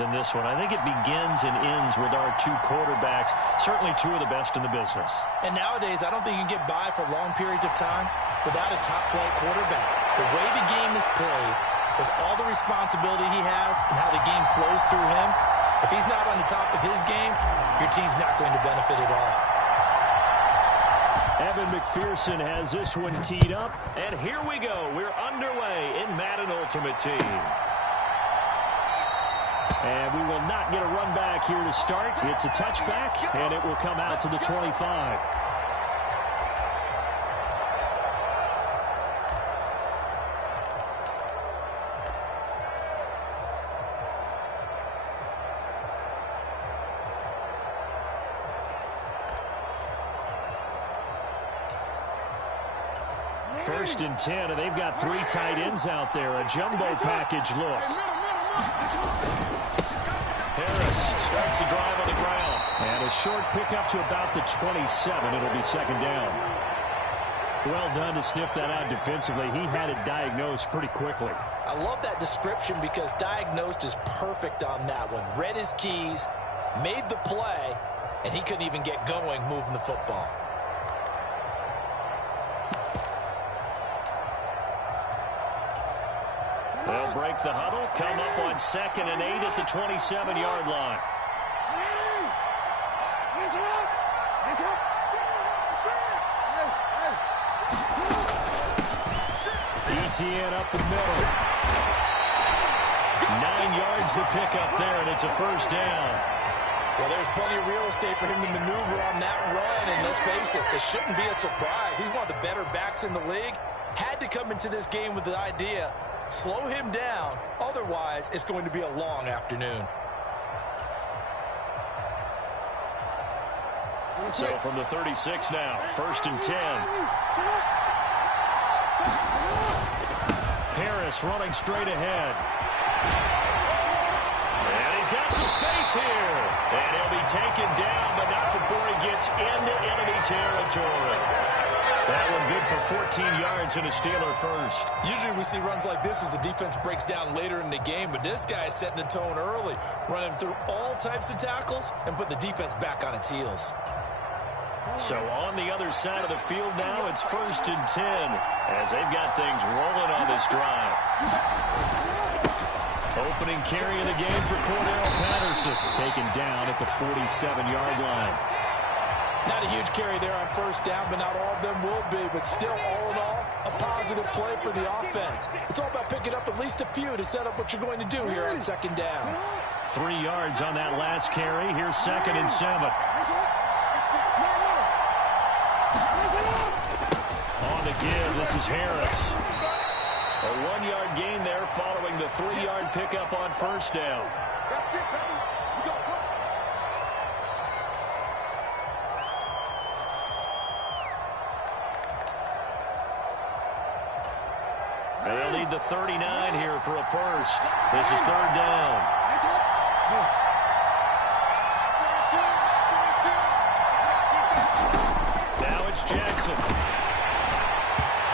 in this one. I think it begins and ends with our two quarterbacks, certainly two of the best in the business. And nowadays, I don't think you can get by for long periods of time without a top-flight quarterback. The way the game is played, with all the responsibility he has and how the game flows through him, if he's not on the top of his game, your team's not going to benefit at all. Evan McPherson has this one teed up, and here we go. We're underway in Madden Ultimate Team. And we will not get a run back here to start. It's a touchback, and it will come out to the 25. First and 10, and they've got three tight ends out there. A jumbo package look. Harris starts the drive on the ground. And a short pickup to about the 27. It'll be second down. Well done to sniff that out defensively. He had it diagnosed pretty quickly. I love that description because diagnosed is perfect on that one. Read his keys, made the play, and he couldn't even get going moving the football. They'll break the huddle, come up on 2nd and 8 at the 27-yard line. Etienne up the middle. 9 yards to pick up there, and it's a first down. Well, there's plenty of real estate for him to maneuver on that run, and let's face it, this shouldn't be a surprise. He's one of the better backs in the league. Had to come into this game with the idea, slow him down, otherwise it's going to be a long afternoon. So from the 36 now, 1st and 10. Harris running straight ahead. And he's got some space here. And he'll be taken down, but not before he gets into enemy territory. That one good for 14 yards and a Steeler first. Usually we see runs like this as the defense breaks down later in the game, but this guy is setting the tone early, running through all types of tackles and put the defense back on its heels. So on the other side of the field now, it's 1st and 10 as they've got things rolling on this drive. Opening carry of the game for Cordell Patterson, taken down at the 47-yard line. Not a huge carry there on first down, but not all of them will be. But still, all in all, a positive play for the offense. It's all about picking up at least a few to set up what you're going to do here on 2nd down. 3 yards on that last carry. Here's 2nd and 7. On the give, this is Harris. A 1-yard gain there following the 3-yard pickup on first down. They'll need the 39 here for a first. This is 3rd down. Now it's Jackson.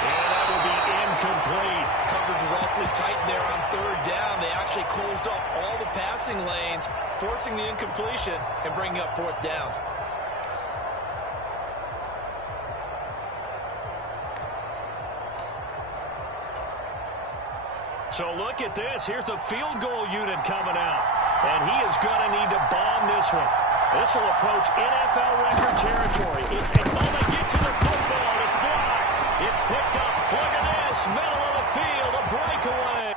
And that will be incomplete. Coverage is awfully tight there on 3rd down. They actually closed off all the passing lanes, forcing the incompletion and bringing up 4th down. So look at this. Here's the field goal unit coming out. And he is going to need to bomb this one. This will approach NFL record territory. Oh, they get to the football. It's blocked. It's picked up. Look at this. Middle of the field. A breakaway.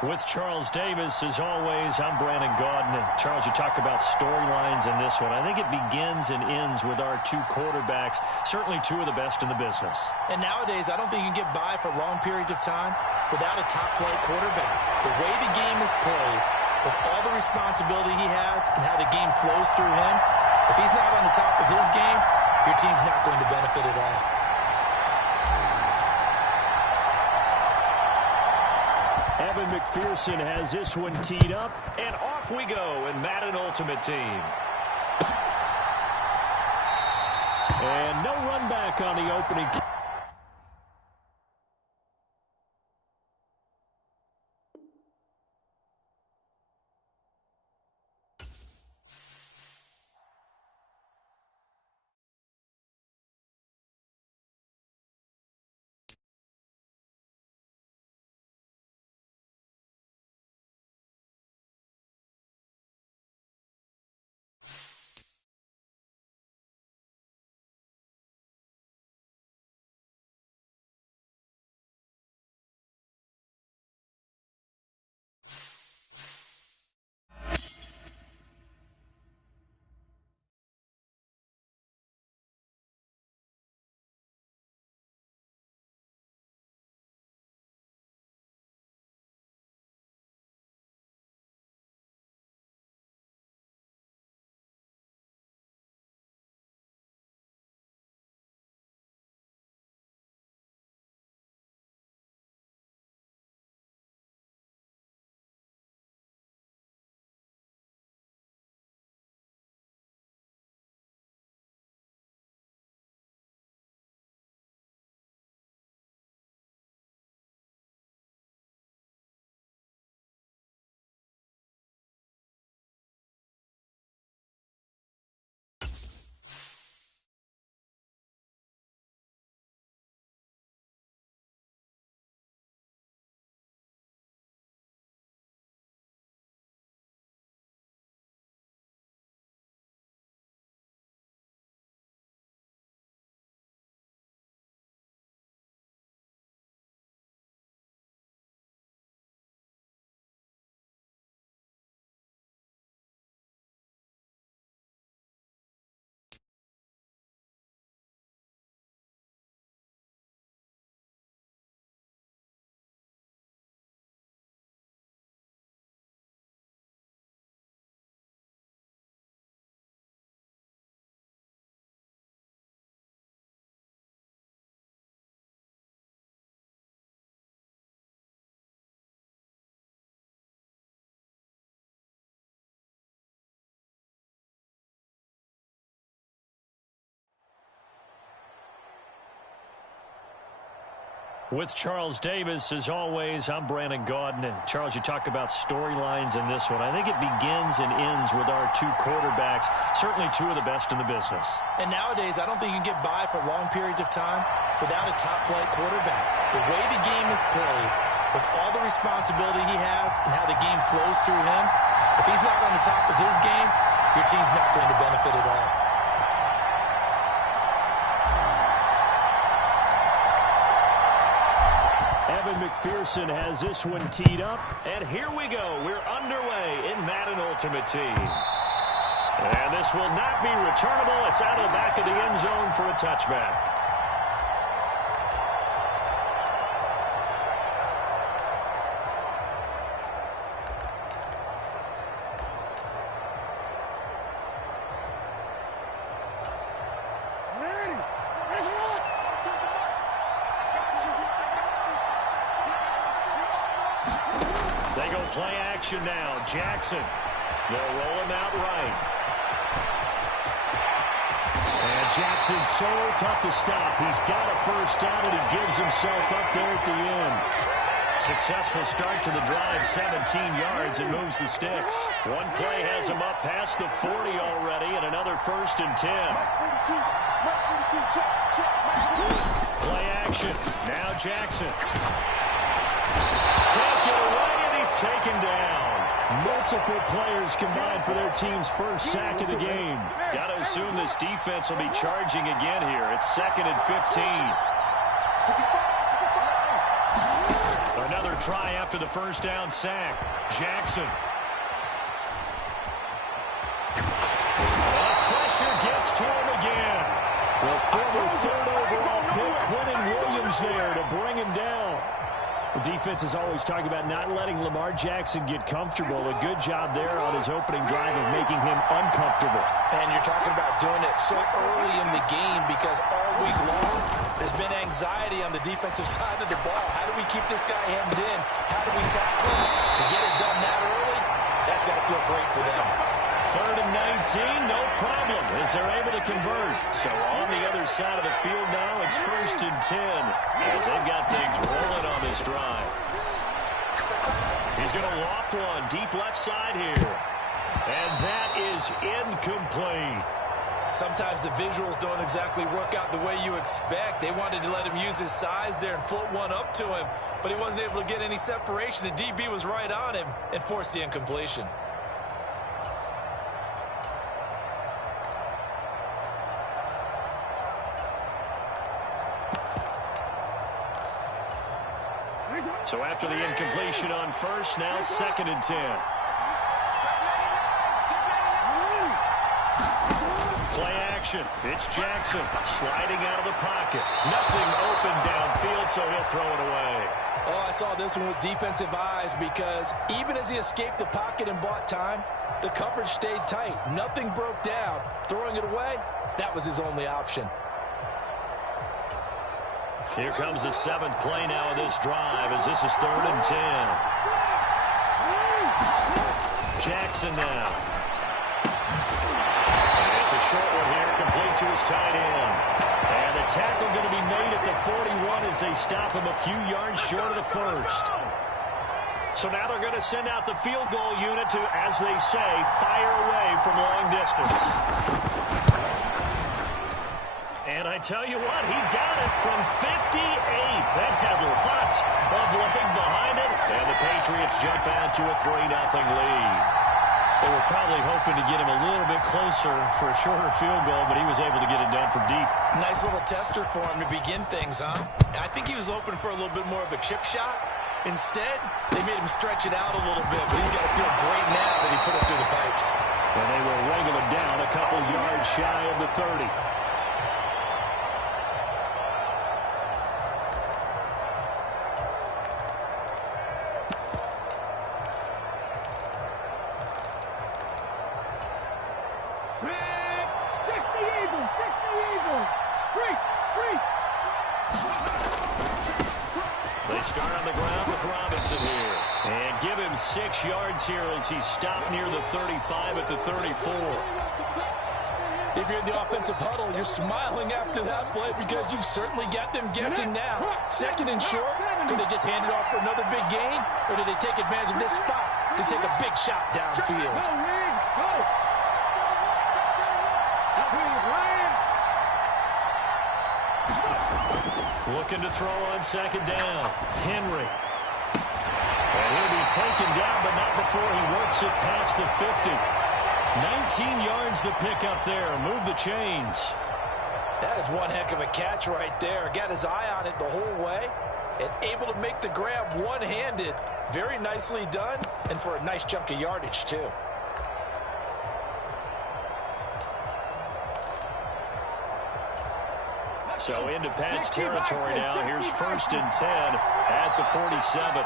With Charles Davis, as always, I'm Brandon Gaudin. And Charles, you talk about storylines in this one. I think it begins and ends with our two quarterbacks, certainly two of the best in the business. And nowadays, I don't think you can get by for long periods of time without a top-flight quarterback. The way the game is played, with all the responsibility he has and how the game flows through him, if he's not on the top of his game, your team's not going to benefit at all. Evan McPherson has this one teed up, and off we go in Madden Ultimate Team. And no run back on the opening. With Charles Davis, as always, I'm Brandon Gaudin. And Charles, you talk about storylines in this one. I think it begins and ends with our two quarterbacks, certainly two of the best in the business. And nowadays, I don't think you can get by for long periods of time without a top-flight quarterback. The way the game is played, with all the responsibility he has and how the game flows through him, if he's not on the top of his game, your team's not going to benefit at all. Evan McPherson has this one teed up, and here we go. We're underway in Madden Ultimate Team. And this will not be returnable. It's out of the back of the end zone for a touchback. They go play action now. Jackson. They'll roll him out right. And Jackson's so tough to stop. He's got a first down, and he gives himself up there at the end. Successful start to the drive, 17 yards, and moves the sticks. One play has him up past the 40 already, and another 1st and 10. Play action. Now Jackson. Can't get away, and he's taken down. Multiple players combined for their team's first sack of the game. Got to assume this defense will be charging again here. It's 2nd and 15. Another try after the first down sack. Jackson. The pressure gets to him again. The former third overall pick, Quinnen Williams there to bring him down. The defense is always talking about not letting Lamar Jackson get comfortable. A good job there on his opening drive of making him uncomfortable. And you're talking about doing it so early in the game because all week long there's been anxiety on the defensive side of the ball. How do we keep this guy hemmed in? How do we tackle him? To get it done that early, that's got to feel great for them. 3rd and 19, no problem, as they're able to convert. So on the other side of the field now, it's 1st and 10, as they've got things rolling on this drive. He's going to loft one deep left side here. And that is incomplete. Sometimes the visuals don't exactly work out the way you expect. They wanted to let him use his size there and float one up to him, but he wasn't able to get any separation. The DB was right on him and forced the incompletion. So after the incompletion on first, now 2nd and 10. Play action. It's Jackson sliding out of the pocket. Nothing open downfield, so he'll throw it away. Oh, I saw this one with defensive eyes because even as he escaped the pocket and bought time, the coverage stayed tight. Nothing broke down. Throwing it away, that was his only option. Here comes the 7th play now of this drive as this is 3rd and 10. Jackson now. And it's a short one here, complete to his tight end. And the tackle going to be made at the 41 as they stop him a few yards short of the first. So now they're going to send out the field goal unit to, as they say, fire away from long distance. And I tell you what, he got it from 58. That had lots of leg behind it. And the Patriots jump out to a 3-0 lead. They were probably hoping to get him a little bit closer for a shorter field goal, but he was able to get it done from deep. Nice little tester for him to begin things, huh? I think he was hoping for a little bit more of a chip shot. Instead, they made him stretch it out a little bit, but he's got to feel great now that he put it through the pipes. And they will wrangle him down a couple yards shy of the 30. They start on the ground with Robinson here. And give him 6 yards here as he stopped near the 35 at the 34. If you're in the offensive huddle, you're smiling after that play because you've certainly got them guessing now. 2nd and short, did they just hand it off for another big gain? Or did they take advantage of this spot to take a big shot downfield? Looking to throw on 2nd down. Henry. And he'll be taken down, but not before he works it past the 50. 19 yards the pick up there. Move the chains. That is one heck of a catch right there. Got his eye on it the whole way and able to make the grab one-handed. Very nicely done and for a nice chunk of yardage too. So into Pat's territory now. Here's 1st and 10 at the 47.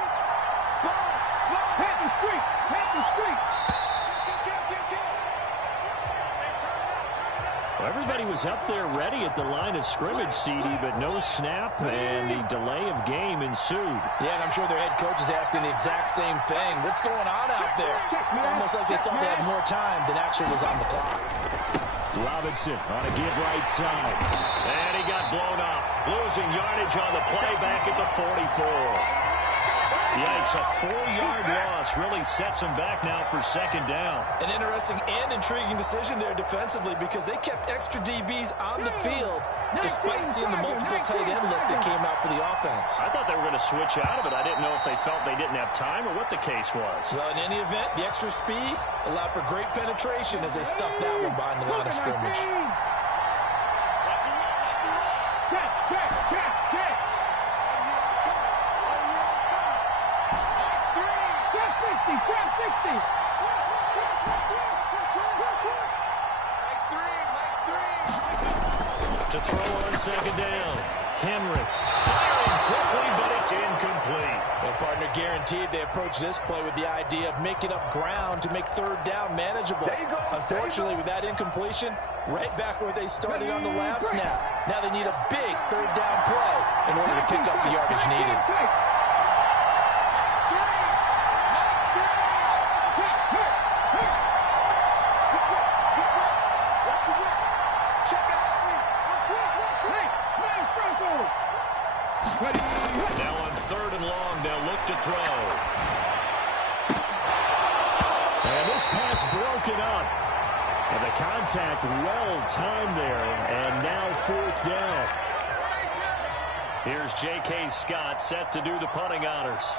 Well, everybody was up there ready at the line of scrimmage, CD, but no snap, and the delay of game ensued. Yeah, and I'm sure their head coach is asking the exact same thing. What's going on out there? Almost like they thought they had more time than actually was on the clock. Robinson on a give right side. And he got blown up. Losing yardage on the play back at the 44. Yikes, a 4-yard loss really sets him back now for 2nd down. An interesting and intriguing decision there defensively because they kept extra DBs on the field despite seeing the multiple tight end look that came out for the offense. I thought they were going to switch out of it. I didn't know if they felt they didn't have time or what the case was. Well, in any event, the extra speed allowed for great penetration as they stuffed that one behind the line of scrimmage. To throw on second down. Henry firing quickly, but it's incomplete. Well, partner, guaranteed they approach this play with the idea of making up ground to make third down manageable. Unfortunately, with that incompletion, right back where they started on the last snap. Now they need a big third down play in order to pick up the yardage needed. Now on third and long, they'll look to throw. And this pass broken up. And the contact well timed there. And now fourth down. Here's J.K. Scott set to do the punting honors.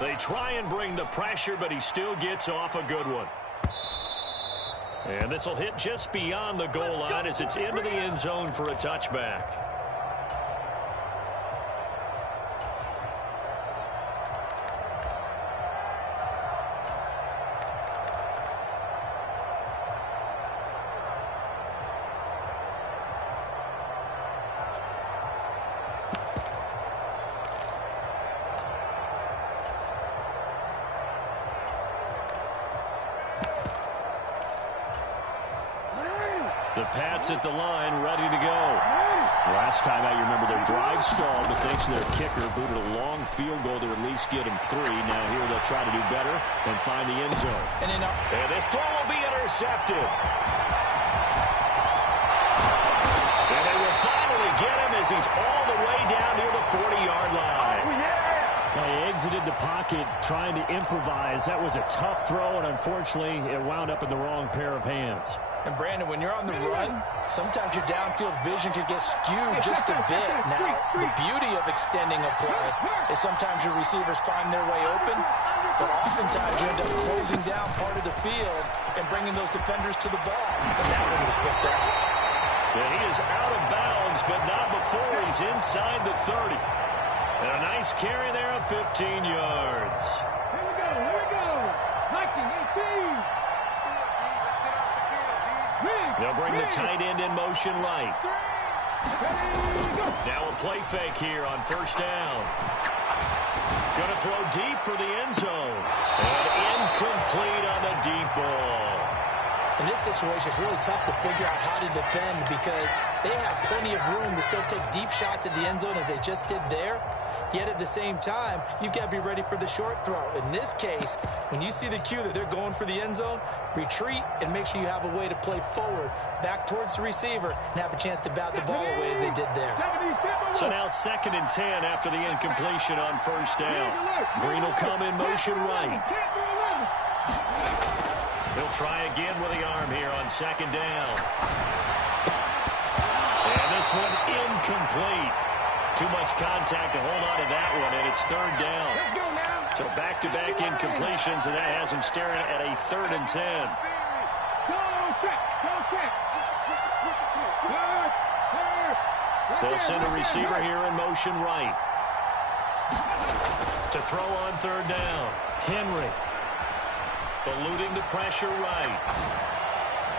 They try and bring the pressure, but he still gets off a good one. And this will hit just beyond the goal line as it's into the end zone for a touchback. The Pats at the line, ready to go. Last time out, you remember their drive stalled, but thanks to their kicker, booted a long field goal to at least get them 3. Now here they'll try to do better and find the end zone. And this throw will be intercepted. And they will finally get him as he's all the way down near the 40-yard line. They exited the pocket trying to improvise. That was a tough throw, and unfortunately, it wound up in the wrong pair of hands. And Brandon, when you're on the run, sometimes your downfield vision can get skewed just a bit. Now, the beauty of extending a play is sometimes your receivers find their way open, but oftentimes you end up closing down part of the field and bringing those defenders to the ball. And that one was picked up. And he is out of bounds, but not before he's inside the 30. And a nice carry there of 15 yards. Here we go. Viking 18. They'll bring the tight end in motion right. Now a play fake here on first down. Going to throw deep for the end zone. And incomplete on the deep ball. In this situation, it's really tough to figure out how to defend because they have plenty of room to still take deep shots at the end zone as they just did there. Yet at the same time, you've got to be ready for the short throw. In this case, when you see the cue that they're going for the end zone, retreat and make sure you have a way to play forward, back towards the receiver, and have a chance to bat the ball away as they did there. So now 2nd and 10 after the incompletion on first down. Green will come in motion right. He'll try again with the arm here on 2nd down. And this one incomplete. Too much contact to hold on to that one, and it's 3rd down. So back-to-back incompletions, and that has him staring at a 3rd and 10. They'll send a receiver here in motion right. To throw on 3rd down. Henry. Eluding the pressure right.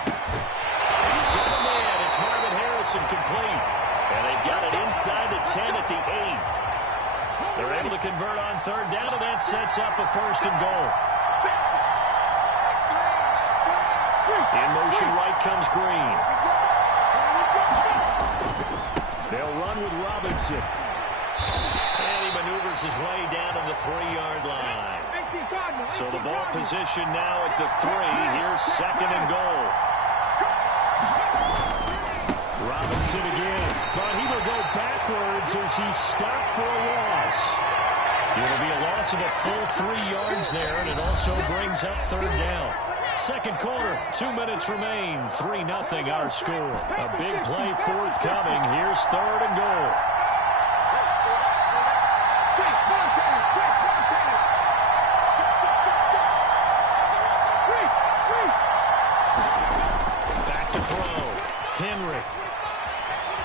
He's got a man. It's Marvin Harrison complete. And they've got it inside the 10 at the 8. They're able to convert on 3rd down, and that sets up a 1st and goal. In motion right comes Green. They'll run with Robinson. And he maneuvers his way down to the 3-yard line. So the ball position now at the 3. Here's 2nd and goal. Robinson again. But he will go backwards as he stopped for a loss. It'll be a loss of a full 3 yards there, and it also brings up 3rd down. 2nd quarter, 2 minutes remain. 3-0 our score. A big play forthcoming. Here's 3rd and goal. Back to throw. Henry.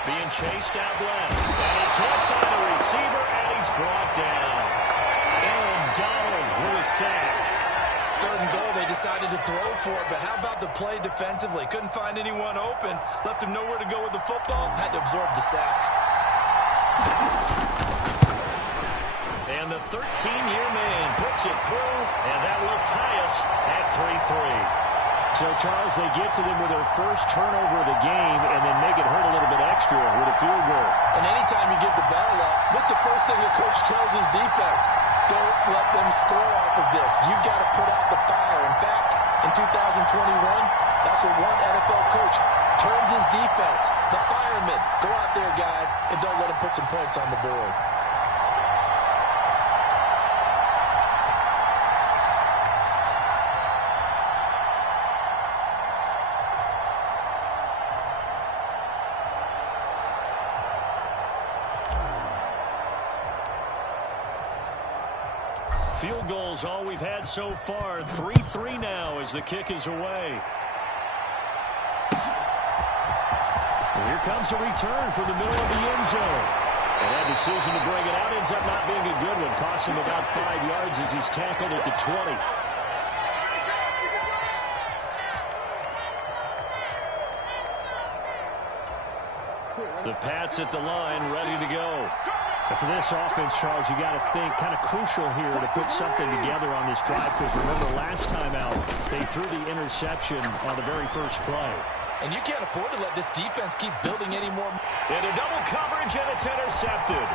Being chased out left. And he can't find a receiver, and he's brought down. Aaron Donald with a sack. 3rd and goal, they decided to throw for it, but how about the play defensively? Couldn't find anyone open, left him nowhere to go with the football, had to absorb the sack. And the 13-year man puts it through, and that will tie us at 3-3. So, Charles, they get to them with their first turnover of the game and then make it hurt a little bit extra with a field goal. And anytime you give the ball up, what's the first thing a coach tells his defense? Don't let them score off of this. You've got to put out the fire. In fact, in 2021, that's what one NFL coach termed his defense. The firemen. Go out there, guys, and don't let them put some points on the board. Field goals all we've had so far. 3-3 now as the kick is away. And here comes a return from the middle of the end zone. And that decision to bring it out ends up not being a good one. Costs him about 5 yards as he's tackled at the 20. The Pats at the line, ready to go. And for this offense, Charles, you got to think kind of crucial here to put something together on this drive, because remember last time out, they threw the interception on the very first play. And you can't afford to let this defense keep building any more. Into double coverage, and it's intercepted.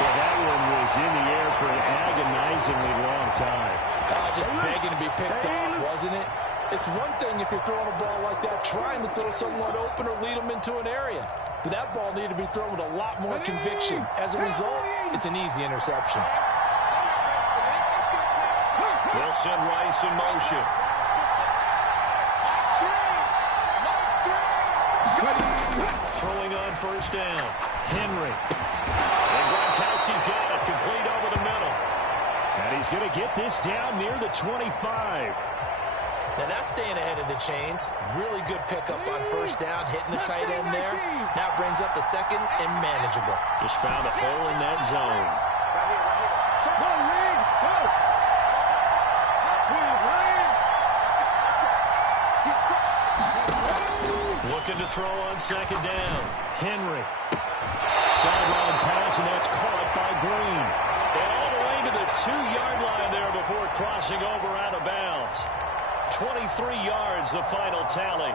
Well, that one was in the air for an agonizingly long time. Just begging to be picked off, wasn't it? It's one thing if you're throwing a ball like that, trying to throw someone open or lead them into an area. But that ball needed to be thrown with a lot more conviction. As a result, it's an easy interception. They'll send Rice in motion. Throwing on first down. Henry. And Gronkowski's got it. Complete over the middle. And he's going to get this down near the 25. Now that's staying ahead of the chains. Really good pickup on first down, hitting the tight end there. Now brings up the second and manageable. Just found a hole in that zone. Looking to throw on second down. Henry. Sideline pass, and that's caught by Green. And all the way to the 2-yard line there before crossing over out of bounds. 23 yards, the final tally.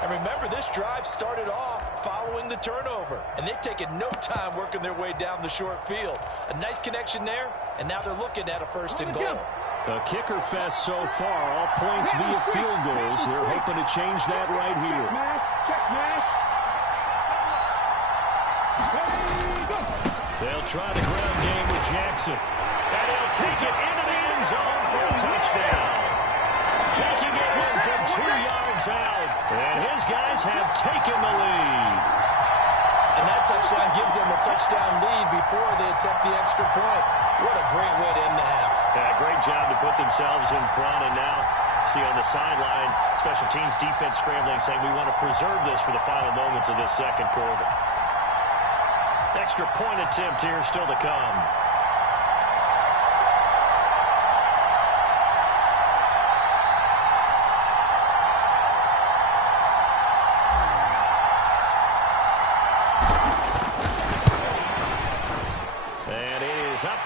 And remember, this drive started off following the turnover. And they've taken no time working their way down the short field. A nice connection there, and now they're looking at a first and goal. A kicker fest so far, all points via field goals. They're hoping to change that right here. They'll try the ground game with Jackson. And he'll take it into the end zone for a touchdown. Taking it in from 2 yards out. And his guys have taken the lead. And that touchdown gives them a touchdown lead before they attempt the extra point. What a great way to end the half. Yeah, great job to put themselves in front. And now, see on the sideline, special teams defense scrambling, saying we want to preserve this for the final moments of this second quarter. Extra point attempt here still to come. And it is up.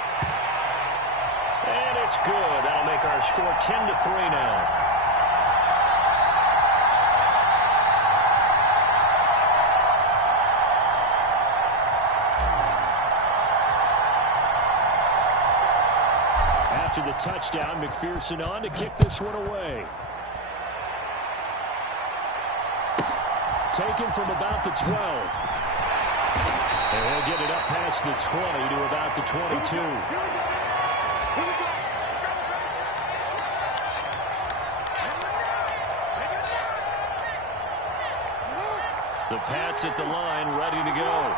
And it's good. That'll make our score 10-3 now. After the touchdown, McPherson on to kick this one away. Taken from about the 12. And he'll get it up past the 20 to about the 22. The Pats at the line, ready to go.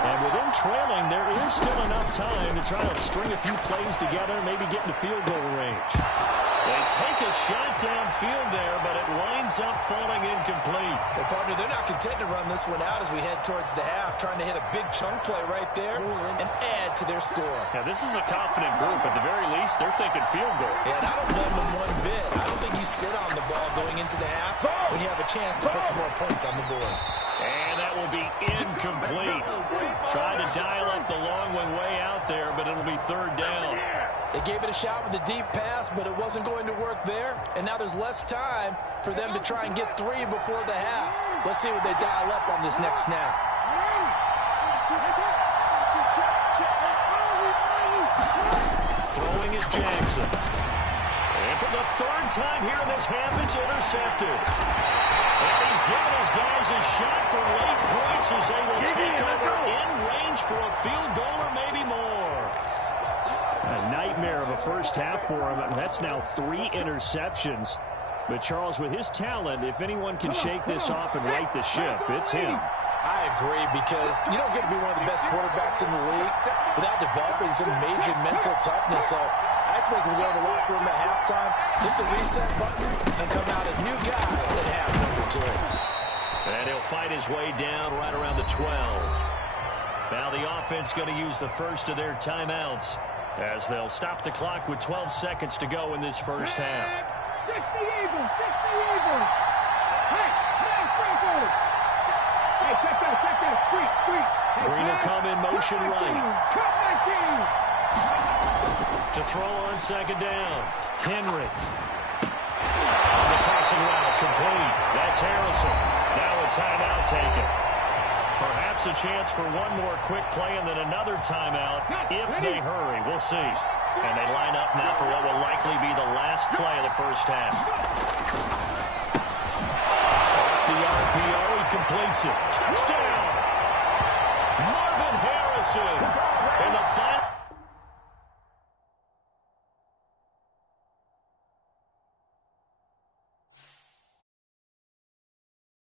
And with them trailing, there is still enough time to try to string a few plays together, maybe get into field goal range. They take a shot downfield there, but it winds up falling incomplete. Well, partner, they're not content to run this one out as we head towards the half, trying to hit a big chunk play right there and add to their score. Yeah, this is a confident group. At the very least, they're thinking field goal. Yeah, and I don't blame them one bit. I don't think you sit on the ball going into the half when you have a chance to put some more points on the board. And that will be incomplete. Trying to dial up the long one way out there, but it'll be third down. They gave it a shot with a deep pass, but it wasn't going to work there. And now there's less time for them to try and get three before the half. Let's see what they dial up on this next snap. Throwing is Jackson. And for the third time here in this half, it's intercepted. And he's giving his guys a shot for late points as they will take over in range for a field goal or maybe more. A nightmare of a first half for him. That's now 3 interceptions. But Charles, with his talent, if anyone can shake this off and right the ship, it's him. I agree, because you don't get to be one of the best quarterbacks in the league without developing some major mental toughness. So I expect him to go to the locker room at halftime, hit the reset button, and come out a new guy at half number 2. And he'll fight his way down right around the 12. Now the offense going to use the first of their timeouts as they'll stop the clock with 12 seconds to go in this first half. 60 Eagles, 60 Eagles. Hey, Franco. Hey, check that, street. Green will come in motion right. Cut my team. To throw on second down. Henry. On the passing route, complete. That's Harrison. Now a timeout taken. Perhaps a chance for one more quick play and then another timeout if they hurry. We'll see. And they line up now for what will likely be the last play of the first half. Off the RPO, he completes it. Touchdown! Marvin Harrison. And the final